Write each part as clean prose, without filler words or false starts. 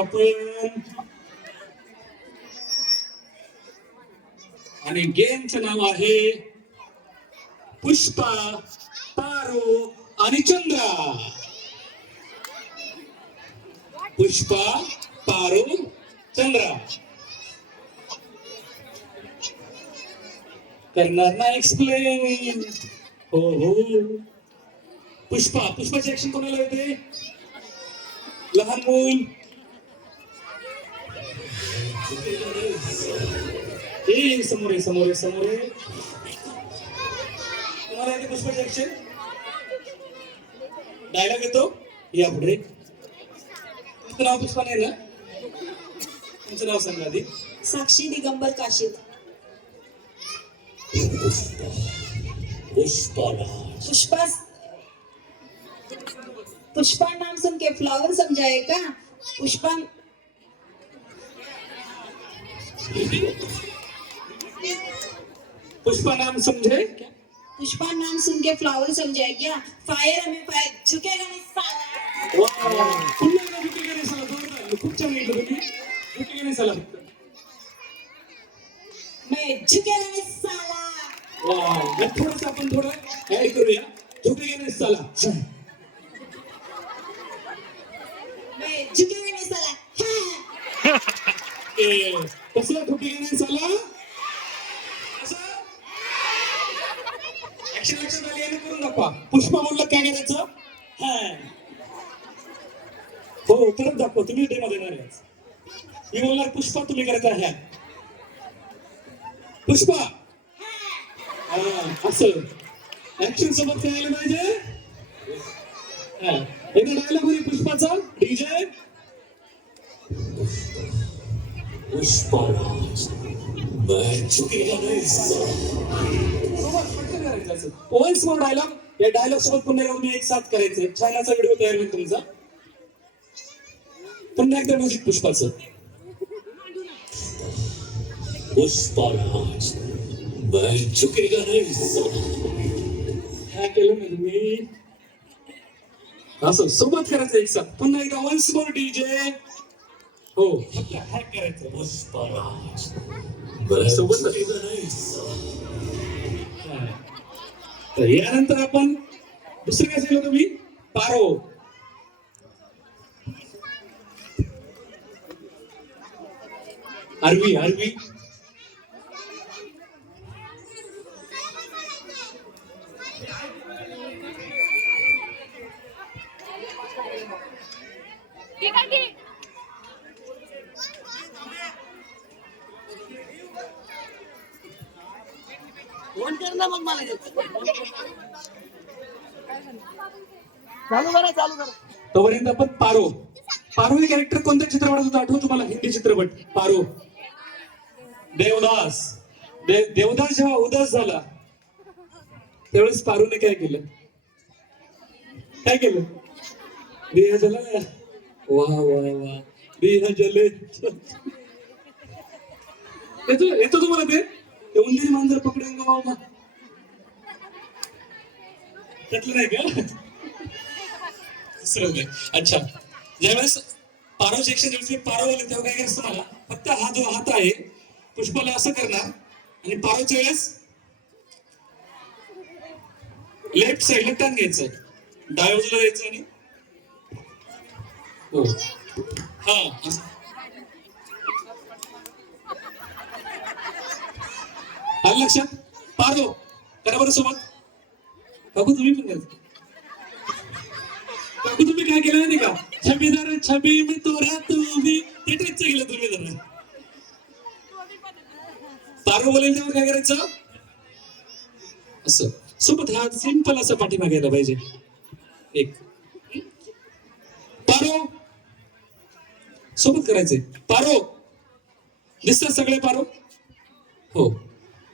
आपण आणि गेमचं नाव आहे पुष्पा, पारो आणि चंद्रा. पुष्पा, पारो, चंद्रा. करणार ना एक्सप्लेन. हो हो. पुष्पाची ऍक्शन कोणाला येते? लहान मूल. समोर आहे. तुम्हाला येते पुष्पाची ऍक्शन? डायलॉग येतो या पुढे. तुमचं नाव पुष्पा नाही ना? तुमचं नाव सांगा आधी. साक्षी दिगंबर काशीद. पुष्पा पुष्पा नाम सुन के फ्लावर समझाए का? पुष्पा नाम समझे? पुष्पा नाम सुन के फ्लावर समझाए क्या? फायर हमें फायर झुकेगा नहीं साला. पुन्हा झुकेगा नाही साला. जोरदार. खूप छान म्हटलं तुम्ही. झुकेगा नाही साला फक्त. मैं झुकेगा नहीं साला. थोडंसं आपण थोडं ऍड करूया. झुकेगा नाही साला. मैं झुकेगा नहीं साला. कसं झुकेगा नाही साला? ऍक्शन आली आणि करून दाखवा. पुष्पा बोललं काय करायचं? हो परत दाखवा. तुम्ही डेमो देणार आहे. मी बोलणार पुष्पा, तुम्ही करता ह्या. पुष्पा असं ऍक्शन सोबत करायला पाहिजे. एकदा डायलॉग होईल पुष्पाचा. DJ Pushparaj once more dialogue. या डायलॉग सोबत पुन्हा एकदा तुम्ही एक साथ करायचंय. छानाचा व्हिडिओ तयार होईल तुमचा. पुन्हा एकदा म्युझिक पुष्पाचं. पुष्पराज झुकेगा नहीं. ह्या केलं ना तुम्ही. असं सोबत करायचं एक साथ. पुन्हा एकदा वन्स मोर डीजे. हो हॅक करायचं. पुष्पराज सोबत. तर यानंतर आपण दुसरं काय सांगितलं तुम्ही? पारो. आरवी. चालू करा. तोपर्यंत आपण पारो हे कॅरेक्टर कोणत्या चित्रपटात होतं आठवतं तुम्हाला? हिंदी चित्रपट पारो. देवदास जेव्हा उदास झाला त्यावेळेस पारोने काय केलं? दिया जला. वा दिया जले. येतो तुम्हाला ते उंदीर मांजर पकडून गमावला. त्यातलं नाही का? अच्छा. ज्यावेळेस पारो सेक्शन पारो आले तेव्हा काय करायचं मला? फक्त हा जो हात आहे पुष्पाला असं करणार आणि पारोच्या वेळेस लेफ्ट साईडला टर्न घ्यायचं. डाव्या बाजूला जायचं आणि हो आलं लक्षात? पारो करा बरं सोबत. काकू तुम्ही पण करायचं. काकू तुम्ही काय केलं माहिती का? छबी मी तोरा तुम्ही ते टच केलं तुम्ही जरा. पारो बोलेल तेव्हा काय करायचं? असं सोबत हा सिंपल असं पाठीमागे यायला पाहिजे. एक पारो सोबत करायचंय. पारो दिसतात सगळे पारो. हो.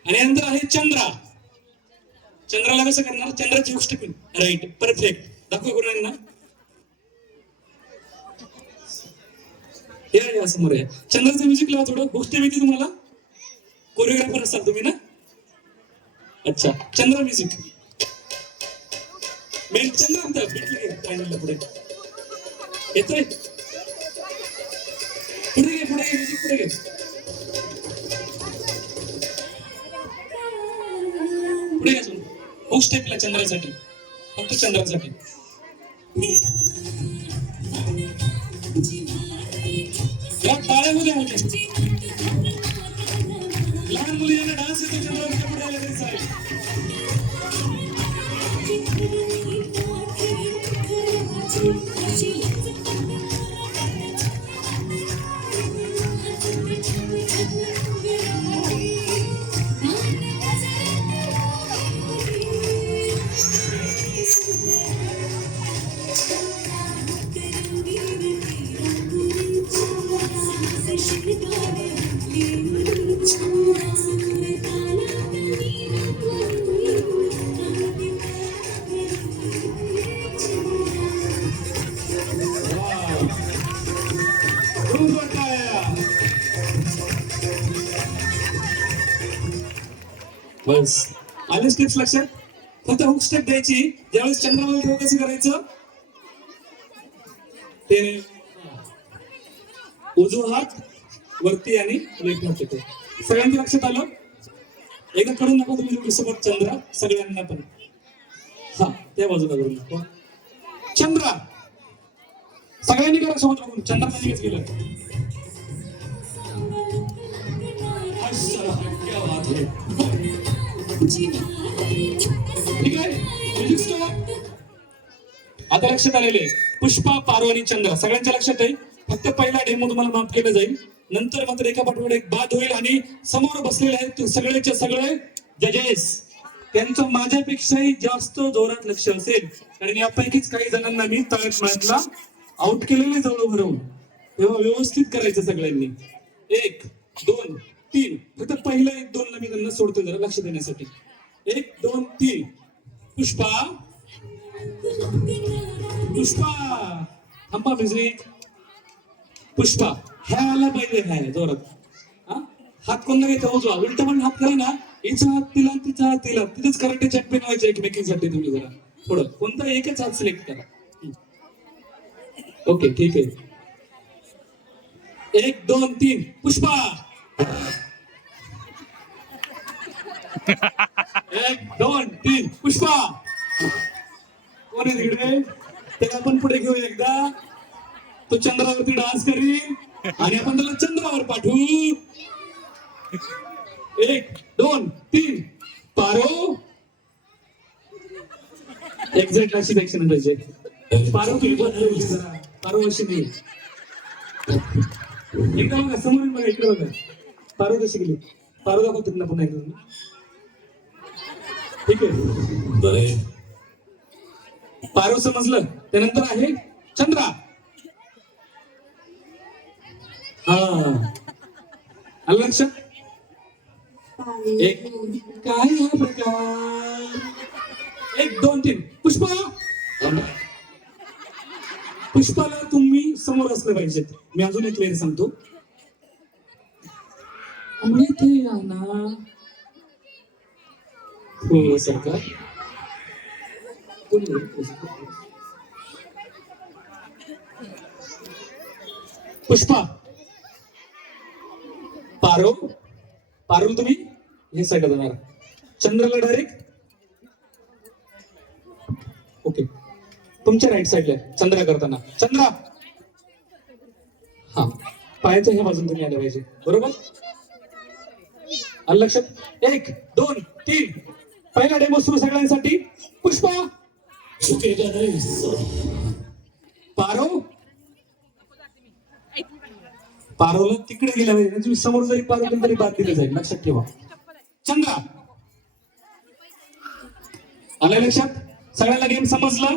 आणि नंतर आहे चंद्राला कसं करणार? चंद्राची गोष्ट राईट परफेक्ट. दाखव गुरुंना. या समोर या. चंद्राचं म्युझिक लावा थोडं. गोष्ट माहिती तुम्हाला? कोरिओग्राफर असाल तुम्ही ना? अच्छा. चंद्र म्युझिक. चंद्र म्हणतात भेटले फायनलला पुढे येतोय. पुढे घे पुढे घे म्युझिक पुढे घे. पुढे घे अजून हुक स्टेपला चंद्रासाठी, फक्त चंद्रासाठी. या टाळ्या मध्ये होते. लहान मुली यांना डान्स येतो चंद्रावरच्या पुढे आले तरी चालेल. खूप मोठा आहे. बस आले स्टेप्स लक्षात. फक्त हुक स्टेप द्यायची. ज्यावेळेस चंद्रावर ठेव कसं करायचं ते उजवा हात वरती आणि लेफ्ट हात येतो. सगळ्यांच्या लक्षात आलं. एकदा करून दाखवा तुम्ही सोबत चंद्र सगळ्यांना पण. हा त्या बाजूला करून दाखवा चंद्र. सगळ्यांनी करा सोबत बघून. चंद्र लगेच गेलं. क्या बात है. ठीक आहे म्युझिक स्टॉप. आता लक्षात आलेले पुष्पा पारो आणि चंद्र सगळ्यांच्या लक्षात आहे. फक्त पहिला डेमो तुम्हाला माफ केला जाईल. नंतर मात्र एका पाठोपाठ एक बाद होईल आणि समोर बसलेले आहेत सगळेच्या सगळे जजेस. त्यांचं माझ्यापेक्षाही जास्त जोरात लक्ष असेल कारण यापैकीच काही जणांना मी तळ्यात मॅचला आउट केलेले जवळ भरवून. तेव्हा व्यवस्थित करायचं सगळ्यांनी. 1 2 3 फक्त पहिला 1 2 ला मी त्यांना सोडतो जरा लक्ष देण्यासाठी. 1 2 3 पुष्पा पुष्पा. थांबा म्युझिक. पुष्पा ह्या आला पाहिजे. ह्या जोरात. हा हात कोणला घ्यायचा उजवा. उलट पण हात करा ना. हिचा हात तिला तिचा हात तिला. तिथेच कराटे चॅम्पियन व्हायचे एकमेकींसाठी. तुम्ही जरा थोडं कोणता एकच हात सिलेक्ट करा. ओके ठीक आहे. 1 2 3 पुष्पा. 1 2 3 पुष्पा. कोण आहे तिकडे त्याला आपण पुढे घेऊ एकदा. तो चंद्रावरती डान्स करील आणि आपण त्याला चंद्रावर पाठवू. 1 2 3 पारो. एक्झॅक्ट अशी ऍक्शन पाहिजे. पारो तुम्ही बदलली जरा. पारो अशी नाही. एकदा बघा समोर बघा इकडे बघा. पारो कशी गेली. पारो दाखव तिथला पुन्हा एकदा. ठीक आहे बरे. पारो समजलं. त्यानंतर आहे चंद्रा. हा आलं लक्षात. एक काय हा प्रकार. 1 2 3 पुष्पा. पुष्पाला तुम्ही समोर असलं पाहिजे. मी अजून एक वेळ सांगतो. इथे या ना हो सरकार. पुष्पा पारो. पारुल तुम्ही हे साईडला जाणार. चंद्रला डायरेक्ट. ओके तुमच्या राईट साईडला चंद्रा करताना. चंद्रा हा पायाच्या ह्या बाजून तुम्ही आले पाहिजे. बरोबर आलं लक्षात. 1 2 3 पहिला डेमो सुरू सगळ्यांसाठी. पुष्पा पारो. पारोला तिकडे गेला पाहिजे. तुम्ही समोर जरी पारो केलं तरी बाद दिलं जाईल. लक्षात ठेवा. चंद्रा आलं लक्षात. सगळ्यांना गेम समजला.